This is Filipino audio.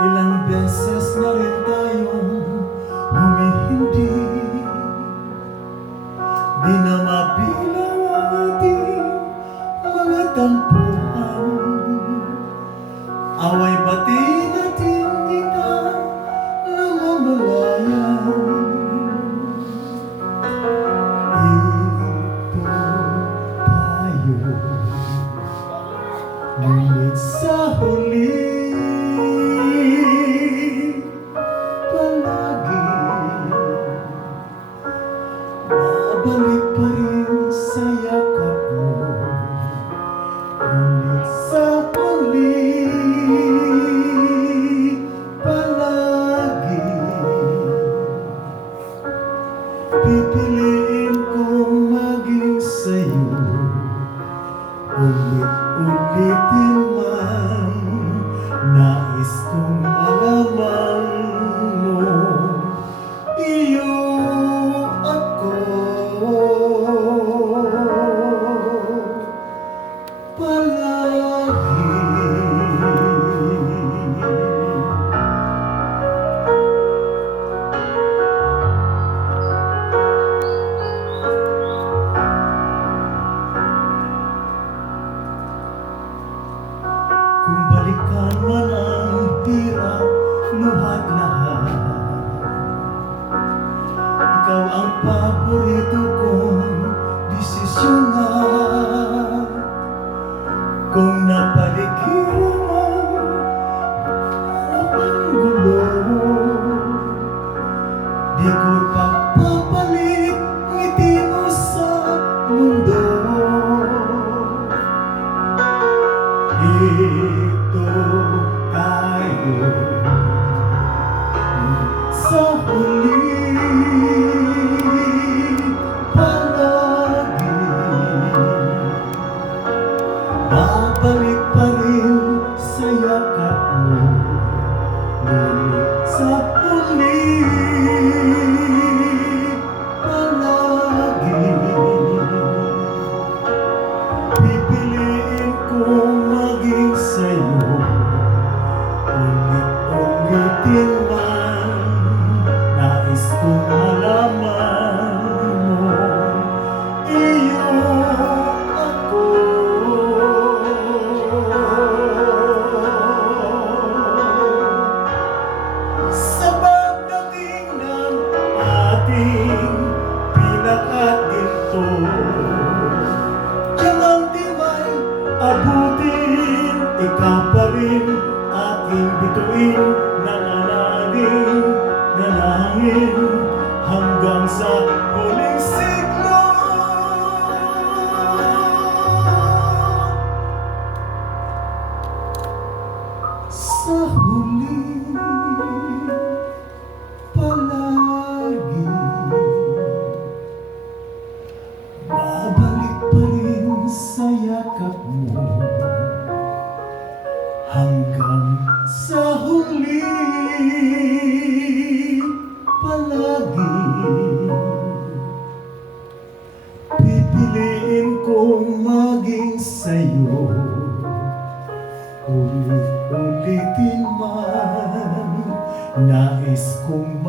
Ilang beses na rin tayong humihindi, di na mabilang ang ating mga tampuhan. Away bati natin di na namamalayan. Ito tayo, ngunit sa huli babalik pa rin sa yakap mo, ngunit sa huli palagi pipiliin kong maging sa'yo. Ulit-ulitin man, nais kong malaman mo, iyo ako palagi. Kung balikan man ang hirap, luhat lahat, ikaw ang paborito kong desisyonan. Kung napaligiran ang gulo, di ko papapalit ngiti mo sa mundo. Ito tayo sa huli palagi, babalik pa rin sa yakap mo, ngunit sa huli palagi pipiliin kong maging sa'yo. Ulit-ulitin man, nais kong malaman mo, iyo ako sa pagdating ng ating pinakaginto. Diamante abutin, ikaw pa rin aking bituin, nananagin, nanangin hanggang sa huling siglo. Sa huli palagi babalik pa rin sa yakap mo, hanggang sa huli palagi pipiliin kong maging sa'yo. Ulit-ulitin man, nais kong